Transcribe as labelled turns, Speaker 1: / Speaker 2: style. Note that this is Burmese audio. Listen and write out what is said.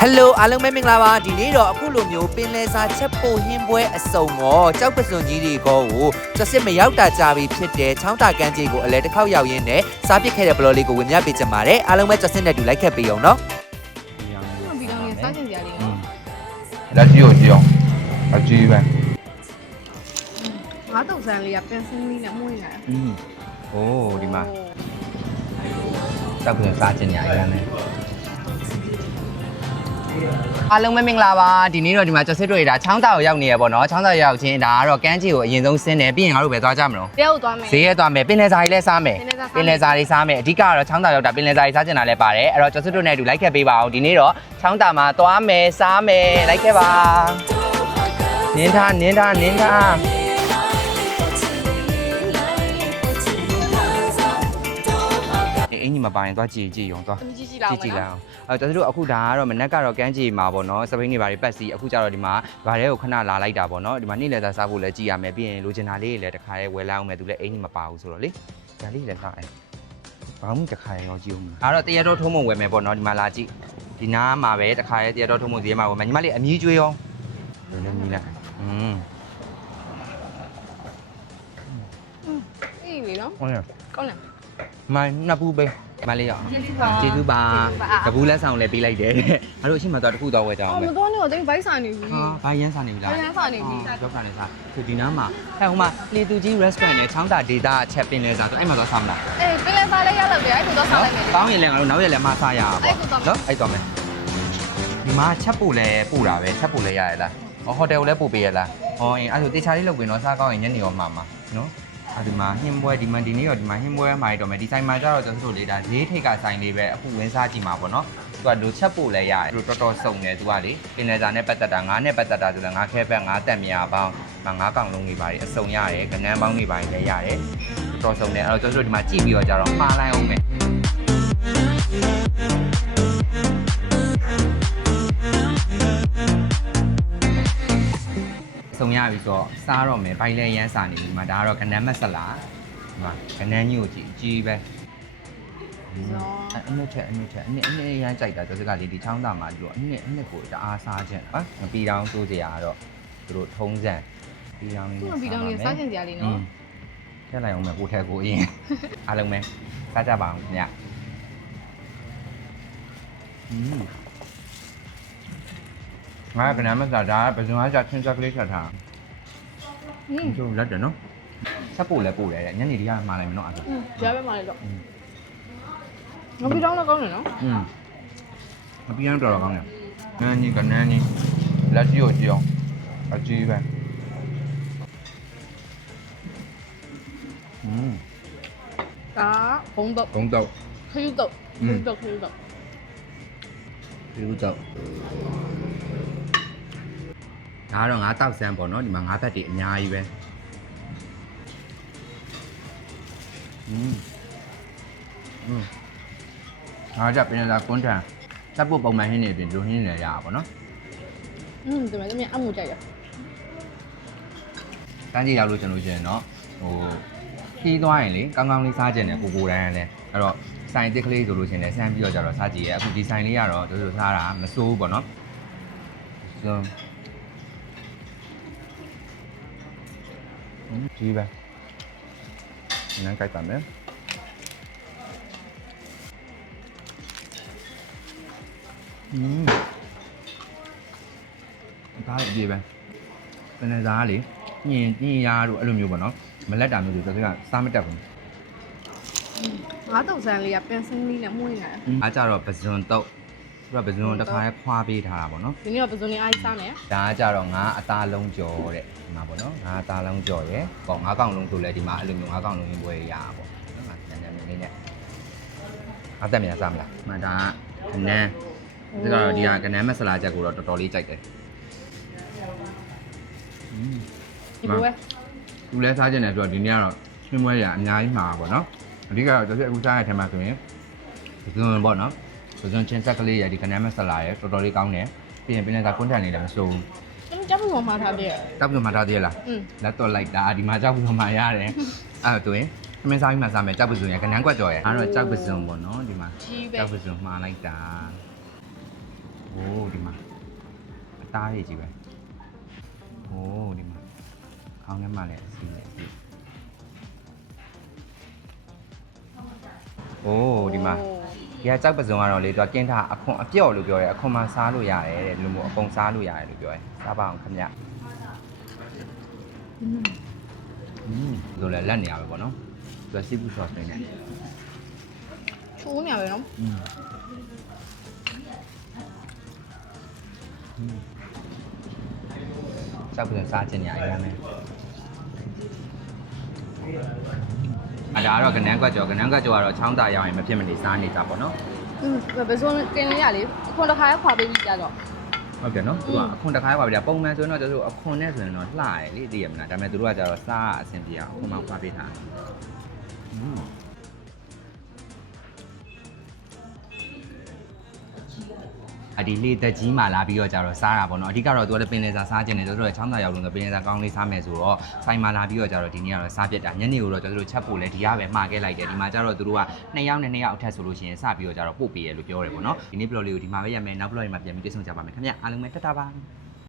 Speaker 1: Hello အားလုံးပဲမင်္ဂလာပါဒီနေ့တော့အခုလိုမျိုးပင်လယ်စာချက်ပိုဟင်းပွဲအစုံရောကြောက်ပစွန်ကြီးတွေကိုကျစစ်မရောက်တာကြာပြီဖြစ်တဲ့ချောင်းတာကန်းကြီးကိုအလဲတစ်ခေါက်ရောက်ရင်းနဲ့စားပစ်ခဲ့တဲ့ဘလော်လေးကိုဝင်မြပေးချင်ပါတယ်အားလုံးပဲကျစစ်နဲ့တူလိုက်ခဲ့ပေးအောင်နော်
Speaker 2: ပြီးတော့စားချင်စရာလေးနော်
Speaker 3: လက်ကြီးကိုကြည့်အောင်အကြီးပဲ
Speaker 2: ငါးတုပ်ဆန်းလေးကပင်စင်းလေးနဲ့မှုန့်နေတယ်
Speaker 3: โอ้ဒီမှာတောက်ပြန်စားချင်ညာရမ်းတယ်
Speaker 1: အားလုံးပဲမင်္ဂလာပါဒီနေ့တော့ဒီမှာကျစစ်တို့ရတာချောင်းတာကိုရောက်နေရပေါ့နော်ချောင်းတာရောက်ချင်းဒါကတော့ကန်းကြီးကိုအရင်ဆုံးဆင်းတယ်ပြီးရင်ငါတို့ပဲသွားကြမလို့
Speaker 2: တယောက်သွားမယ်
Speaker 1: ဈေးရဲသွားမယ်ပင်လယ်စာကြီးလည်းစားမယ်ပင်လယ်စာကြီးစားမယ်အဓိကတော့ချောင်းတာရောက်တာပင်လယ်စာကြီးစားချင်တာလည်းပါတယ်အဲ့တော့ကျစစ်တို့နဲ့အတူလိုက်ခဲ့ပေးပါအောင်ဒီနေ့တော့ချောင်းတာမှာသွားမယ်စားမယ်လိုက်ခဲ့ပါနင်းထားအင်းကြီးမပိုင်သွားကြည့်ရုံသွား
Speaker 2: ကြည့်လာ
Speaker 1: အောင်ကျွန်တော်တို့အခုဒါကတော့မနက်ကတော့ကန်းကြီးမှာပေါ့နော်စပိန်တွေဘာတွေပတ်စီအခုကျတော့ဒီမှာဗားထဲကိုခဏလာလိုက်တာပေါ့နော်ဒီမှာနေ့လည်စားဖို့လည်းကြည့်ရမယ်ပြီးရင်လိုချင်တာလေးတွေလည်းတစ်ခါလေးဝယ်လိုက်အောင်မယ်သူလည်းအင်းကြီးမပါဘူးဆိုတော့လေဒါလေးလည်းစားအောင်ဘာမှတစ်ခါရောကြည့်အောင်ဒါတော့တရတော်ထုံးမဝယ်မယ်ပေါ့နော်ဒီမှာလာကြည့်ဒီနားမှာပဲတစ်ခါလေးတရတော်ထုံးမဈေးမှာဝယ်မယ်ညီမလေးအမြည်ကျွေးရောဒီလိုမြည်လိုက်
Speaker 2: အေးလေနော်
Speaker 1: ဟုတ်ရ
Speaker 2: ကောင်းလား
Speaker 1: မိုင်းနှစ်ပူပဲမလေးရအောင်ကျေးဇူးပါတပူးလက်ဆောင်လည်းပေးလိုက်တယ်ငါတို့အရှိမတော်တခုတော့ဝယ်ကြအောင်
Speaker 2: ပဲမတော်နေတော့တိတ်ဘိုက်ဆိုင်နေပြီ
Speaker 1: ဟာဘိုင်းရမ်းစားနေပြီလား
Speaker 2: ဘိုင်းရမ်းစားနေပြီ
Speaker 1: ရောက်တာလည်းစားသူဒီနားမှာဟဲ့ဟိုမှာလေသူကြီး restaurant နဲ့ချောင်းတာဒေတာချက်ပင်လဲစားဆိုအဲ့မှာတော့စားမလား
Speaker 2: အေးပင်လဲစားလည်းရတော့တယ်အဲ့ကိုတော့စားလိုက်မယ်
Speaker 1: ကောင်းရင်လည်းငါတို့နောက်ရက်လည်းမစားရအောင်ပေါ့နော်အဲ့တော့မယ်ဒီမှာချက်ပို့လဲပို့တာပဲချက်ပို့လဲရရလားဟိုတယ်ကိုလည်းပို့ပေးရလားဟောအဲ့ဆိုတေချာလေးလုပ်ဝင်တော့စားကောင်းရင်ညနေရောမှာနော်ဒီမှာဟင်းပွဲဒီမှာဒီနေ့ရောဒီမှာဟင်းပွဲမှာတော့မယ်ဒီဆိုင်မှာကျတော့ကျွန်တော်တို့လေဒါဈေးထိတ်ကဆိုင်လေးပဲအခုဝင်စားကြည့်မှာပေါ့နော်သူကလိုချက်ပို့လဲရတယ်သူတော်တော်စုံတယ်သူကလေပင်လယ်စာနဲ့ပတ်သက်တာငါးနဲ့ပတ်သက်တာဆိုတော့ငါးခဲဘက်ငါးတက်မြာပေါင်းငါးကောင်လုံးတွေပါတယ်အစုံရတယ်ကနန်းပေါင်းတွေပါတယ်လည်းရတယ်တော်စုံတယ်အဲ့တော့ကျွန်တော်တို့ဒီမှာကြည့်ပြီးတော့ကြတော့မှားလိုက်အောင်မယ်ဆုံရပြီဆိုတော့စားတော့မယ်ဘိုင်လဲရမ်းစားနေပြီမှာဒါကတော့ကနန်းမဆလာဒီမှာကနန်းကြီးကိုကြည့်အကြီးပဲအနှစ်ချက်အနှစ်ရမ်းကြိုက်တာဆိုစကလေးဒီချောင်းသားမှာဒီလိုအနှစ်ကိုတအားစားခြင်းဟာမပီတောင်းစိုးစရာကတော့သူတို့ထုံးစံပီတောင်းလေး
Speaker 2: နဲ့ပီတောင်းလေးစားချင်စရာလေးနော်
Speaker 1: ထည့်လိုက်အောင်မယ်ကိုထဲကိုအရင်အားလုံးပဲစားကြပါအောင်ညငါကနမ်းမစားဒါပဇွန်အားချချင်းချက်ကလေးချက်ထားကျိုးလက်တယ်နော်ဆက်ပို့လဲပို့တယ်ညနေဒီကမှားလိုက်မယ်နော်အဲ့ဒါ
Speaker 2: ကြားပဲမှားလိုက်တော့ငါပြီးတော့လည်းကောင်းတယ်နော်
Speaker 1: ငါပြီးတော့တော်တော်ကောင်းတယ်နန်းကြီးကနန်းကြီးလက်ကြီးကိုကြည့်အောင်အကြီးပဲ
Speaker 2: ဒါဘုံတော့ခရူတော့ခရူတော့
Speaker 1: ဒါကတော့ငါးတောက်ဆန်းပေါ့နော်ဒီမှာငါးဘက်တွေအများကြီးပဲငါကြပင်လာကွန်းထန်တပ်ဖို့ပုံမှန်ဟင်းနေပြင်ဒုဟင်းနေရတာပေါ့နော်
Speaker 2: ဒီမှာတမန်အမှုကြိုက်ရ
Speaker 1: တန်းကြီးရောက်လို့ကျွန်တော်ရှင်เนาะဟိုခီးသွားရင်လေကောင်းကောင်းလေးစားကြတယ်ကိုတန်းလည်းအဲ့တော့ဆိုင်တစ်ကလေးဆိုလို့ရှင်လည်းဆန်းပြီးတော့ကြတော့စားကြည့်ရအခုဒီဆိုင်လေးကတော့တို့စားတာမစိုးဘူးပေါ့နော်ဆိုကြီးပဲနန်းကြိုက်ပါမယ်ဒါလည်းအပြေပဲပင်လယ်စားလေညင်ရတို့အဲ့လိုမျိုးပေါ့နော်မလက်တာမျိုးဆိုတော့ကစားမတက်ဘူး
Speaker 2: ငါးတုပ်ဆန်းလေးကပင်စင်းလေးနဲ့မှုန့်နေတယ်
Speaker 1: အားကြတော့ပဇွန်တုပ်သူကပဇွန်တစ်ခါလဲခွာပေးထားတာပေါ့နော်
Speaker 2: ဒီနေ့ကပဇွန်လေးအားစားမယ်
Speaker 1: ဒါကကြတော့ငါအသားလုံးကြော်တဲ့ဒီမှာပေါ့နော်ငါအသားလုံးကြော်ရယ်ပေါ့ငါးကောင်လုံးဆိုလဲဒီမှာအဲ့လိုမျိုးငါးကောင်လုံးရင်းပွဲရတာပေါ့နော်ငါညံလေးနဲ့အသက်မြန်စားမလားမှန်ဒါကနန်းဒါကတော့ဒီကနန်းမဆလာချက်ကိုတော့တော်တော်လေးကြိုက်တယ်
Speaker 2: ဒီလိုပဲ
Speaker 1: သူလဲစားကြတယ်ဆိုတော့ဒီနေ့ကတော့ချင်းပွဲရအများကြီးမှာပေါ့နော်အဓိကတော့ကျွန်တော်အခုစားရတဲ့ထဲမှာဆိုရင်ပဇွန်ပေါ့နော်ပဇွန်ချင်းဆက်ကလေးရဒီကနန်းမဆလာရတော်တော်လေးကောင်းတယ်ပြီးရင်ပင်လယ်စာကွန်းထန်နေလည်းမစိုး
Speaker 2: ဘူးကြောက်ဘူးမှာထားတယ်
Speaker 1: ကြောက်ဘူးမှာထားသေးလားလက်တော့လိုက်တာဒီမှာကြောက်ဘူးမှာရတယ်အဲ့တော့ရင်သမင်းစားပြီးမှစားမယ်ကြောက်ပဇွန်ရကနန်းကွက်ကြော်ရအဲ့တော့ကြောက်ပဇွန်ပေါ့နော်ဒီမှာကြောက်ပဇွန်မှားလိုက်တာအိုးဒီမှာအသားတွေကြီးပဲဟိုးဒီမှာခေါင်းထဲမှာလည်းအစီနဲ့အစီโอ้ဒီမှာဒီကကြောက်ပစုံကတော့လေသူကကင်းထားအခွန်အပြော့လို့ပြောရဲအခွန်မှစားလို့ရတယ်တဲ့လူမျိုးအကုန်စားလို့ရတယ်လို့ပြောရဲစားပါအောင်ခင်ဗျဆိုလဲလက်နေရပဲပေါ့နော်သူကစီးပူဆော့စ်နေတယ်
Speaker 2: ချိုးနေရပဲနော်
Speaker 1: ကြောက်ပစုံစားခြင်းနေရတယ်မယ်အဲ့ဒါကတော့ကနန်းကွက်ကြော်ကတော့ချောင်းသားရောက်ရင်မဖြစ်မနေစားနေတာပေါ့နော်
Speaker 2: ဘယ်ဆိုကင်းလေးရလေခွန်တစ်ခါခွာပေးပြီးကြတော့
Speaker 1: ဟုတ်ကဲ့နော်သူကအခွန်တစ်ခါပါဗျာပုံမှန်ဆိုရင်တော့ကျတို့အခွန်နဲ့ဆိုရင်တော့လှတယ်လေသိရမလားဒါပေမဲ့တို့ကကျတော့စားအဆင်ပြေအောင်အခွန်မှခွာပေးထားအဒီလေးတက်ကြီးမှလာပြီးတော့ကြတော့စားတာပေါ့နော်အဓိကတော့သူကလည်းပင်လယ်စာစားခြင်းနဲ့တို့ချောင်းသားရောက်လို့ပင်လယ်စာကောင်းလေးစားမယ်ဆိုတော့ဆိုင်မှာလာပြီးတော့ကြတော့ဒီနေ့ကတော့စားပြစ်တာညနေကိုတော့ကျတို့ချက်ဖို့လဲဒီရပဲမှာခဲ့လိုက်တယ်ဒီမှာကျတော့တို့က2ယောက်နဲ့2ယောက်အထက်ဆိုလို့ရှိရင်စပြီးတော့ကြတော့ပို့ပေးရလို့ပြောတယ်ပေါ့နော်ဒီနေ့ vlog လေးကိုဒီမှာပဲရမယ်နောက် vlog တွေမှာပြန်ပြီးတွေ့ဆုံကြပါမယ်ခင်ဗျအားလုံးပဲတက်တာပါ